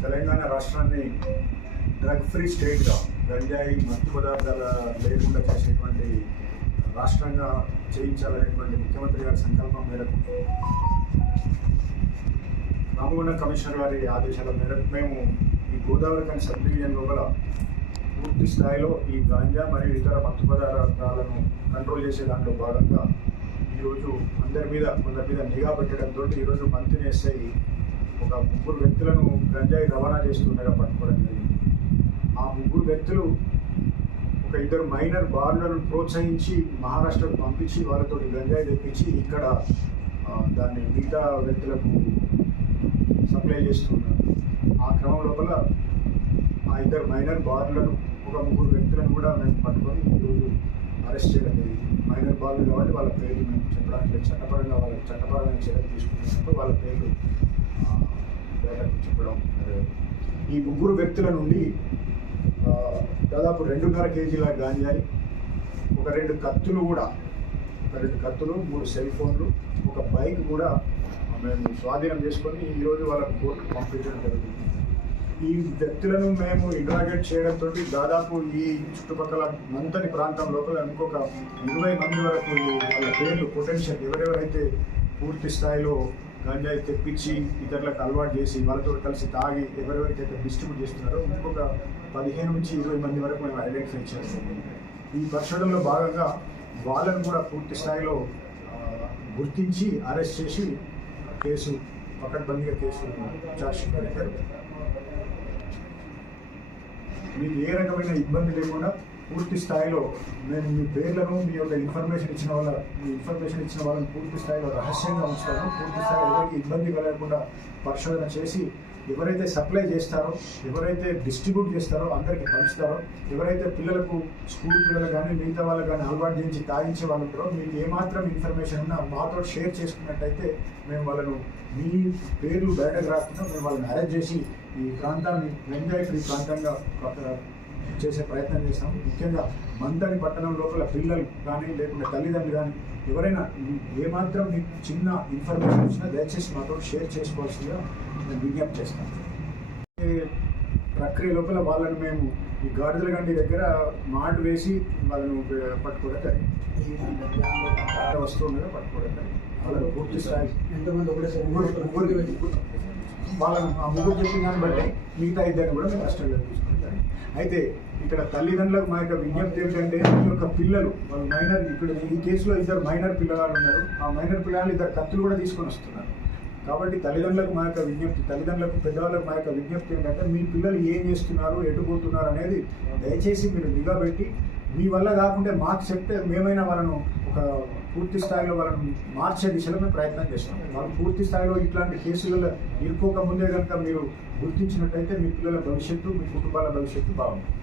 తెలంగాణ రాష్ట్రాన్ని drug free స్టేట్గా గంజాయి మత్తు పదార్థాల లేకుండా చేసేటువంటి రాష్ట్రంగా చేయించాలనేటువంటి ముఖ్యమంత్రి గారి సంకల్పం మేరకు రామగుండ కమిషనర్ గారి ఆదేశాల మేరకు మేము ఈ గోదావరి కానీ సబ్ డివిజన్ లోపల పూర్తి స్థాయిలో ఈ గాంజా మరియు ఇతర మత్తు పదార్థాలను కంట్రోల్ చేసే దాంట్లో భాగంగా ఈరోజు అందరి మీద కొందరి మీద నిఘా పెట్టడంతో ఈరోజు మంత్రి ఎస్ఐ ఒక ముగ్గురు వ్యక్తులను గంజాయి రవాణా చేస్తుండగా పట్టుకోవడం జరిగింది. ఆ ముగ్గురు వ్యక్తులు ఒక ఇద్దరు మైనర్ బార్లను ప్రోత్సహించి మహారాష్ట్రకు పంపించి వాళ్ళతో గంజాయి తెప్పించి ఇక్కడ దాన్ని మిగతా వ్యక్తులకు సప్లై చేస్తున్నారు. ఆ క్రమం లోపల ఆ ఇద్దరు మైనర్ బార్లను ఒక ముగ్గురు వ్యక్తులను కూడా మేము పట్టుకొని ఈరోజు అరెస్ట్ చేయడం జరిగింది. మైనర్ బాలు కాబట్టి వాళ్ళ పేర్లు మేము చెప్పడానికి లేదు. చట్టపరంగా వాళ్ళ చట్టపరమైన చర్యలు తీసుకుంటున్నప్పుడు వాళ్ళ పేర్లు బయటకు చెప్పడం ఈ ముగ్గురు వ్యక్తుల నుండి దాదాపు రెండున్నర కేజీల గాంజాయి ఒక రెండు కత్తులు కూడా ఒక రెండు కత్తులు మూడు సెల్ ఫోన్లు ఒక బైక్ కూడా మేము స్వాధీనం చేసుకొని ఈరోజు వాళ్ళకు కోర్టుకు పంపించడం జరుగుతుంది. ఈ వ్యక్తులను మేము ఇంటరాగేట్ చేయడంతో దాదాపు ఈ చుట్టుపక్కల మంతని ప్రాంతం లోపల ఇంకొక ఇరవై మంది వరకు వాళ్ళ పేర్లు పొటెన్షియల్ ఎవరెవరైతే పూర్తి స్థాయిలో గంజాయి తెప్పించి ఇతరులకు అలవాటు చేసి వాళ్ళతో కలిసి తాగి ఎవరెవరికైతే డిస్ట్రిబ్యూట్ చేస్తున్నారో ఇంకొక పదిహేను నుంచి ఇరవై మంది వరకు మేము ఐడెంటిఫై చేస్తాం. ఈ పరిశోధనలో భాగంగా వాళ్ళను కూడా పూర్తి స్థాయిలో గుర్తించి అరెస్ట్ చేసి కేసు పకడ్బందీగా కేసు చార్జ్ షీట్ పెట్టారు. మీకు ఏ రకమైన ఇబ్బంది లేకుండా పూర్తి స్థాయిలో నేను మీ పేర్లను మీ యొక్క ఇన్ఫర్మేషన్ ఇచ్చిన వాళ్ళ మీ ఇన్ఫర్మేషన్ ఇచ్చిన వాళ్ళని పూర్తి స్థాయిలో రహస్యంగా ఉంచుతాను. పూర్తి స్థాయిలో ఎవరికి ఇబ్బంది కలగకుండా పరిశోధన చేసి ఎవరైతే సప్లై చేస్తారో ఎవరైతే డిస్ట్రిబ్యూట్ చేస్తారో అందరికి పంచుతారో ఎవరైతే పిల్లలకు స్కూల్ పిల్లలు కానీ మిగతా వాళ్ళు కానీ అలవాటు చేయించి తాగించే వాళ్ళు ఉంటారో మీకు ఏమాత్రం ఇన్ఫర్మేషన్ ఉన్నా మాతో షేర్ చేసుకున్నట్టయితే మేము వాళ్ళను మీ పేర్లు బయటకు రాకుండా మేము వాళ్ళని అరెస్ట్ చేసి ఈ ప్రాంతాన్ని ఎంజాయ్ ఫ్రీ ప్రాంతంగా చేసే ప్రయత్నం చేస్తాం. ముఖ్యంగా మంతని పట్టణం లోపల పిల్లలు కానీ లేకుంటే తల్లిదండ్రులు కానీ ఎవరైనా ఏమాత్రం మీకు చిన్న ఇన్ఫర్మేషన్ వచ్చినా దయచేసి మాతో షేర్ చేసుకోవాల్సిందిగా నేను విజ్ఞప్తి చేస్తాను. ప్రక్రియ లోపల వాళ్ళని మేము ఈ గాడిదల గండి దగ్గర మాటు వేసి వాళ్ళను పట్టుకోవడం జరిగింది. ఆట వస్తుండగా పట్టుకోవడం జరిగింది. వాళ్ళని పూర్తి స్థాయి. వాళ్ళను ఆ ముగ్గురు చెప్పిన దాన్ని బట్టి మిగతా ఇద్దరిని కూడా మేము కష్టంగా తీసుకుంటాం అయితే ఇక్కడ తల్లిదండ్రులకు మా యొక్క విజ్ఞప్తి ఏంటంటే ఈ యొక్క పిల్లలు వాళ్ళు మైనర్ ఇక్కడ ఈ కేసులో ఇద్దరు మైనర్ పిల్లగాళ్ళు ఉన్నారు. ఆ మైనర్ పిల్లలు ఇద్దరు కత్తులు కూడా తీసుకొని వస్తున్నారు. కాబట్టి తల్లిదండ్రులకు మా యొక్క విజ్ఞప్తి తల్లిదండ్రులకు పెద్దవాళ్ళకు మా యొక్క విజ్ఞప్తి ఏంటంటే మీ పిల్లలు ఏం చేస్తున్నారు ఎటు పోతున్నారు అనేది దయచేసి మీరు నిఘా పెట్టి మీ వల్ల కాకుండా మాకు చెప్తే మేమైనా వాళ్ళను ఒక పూర్తి స్థాయిలో వాళ్ళని మార్చే దిశలో మేము ప్రయత్నం చేస్తాం వాళ్ళు పూర్తి స్థాయిలో ఇట్లాంటి కేసులలో ఇరుక్కోక ముందే కనుక మీరు గుర్తించినట్టయితే మీ పిల్లల భవిష్యత్తు మీ కుటుంబాల భవిష్యత్తు బాగుంటుంది.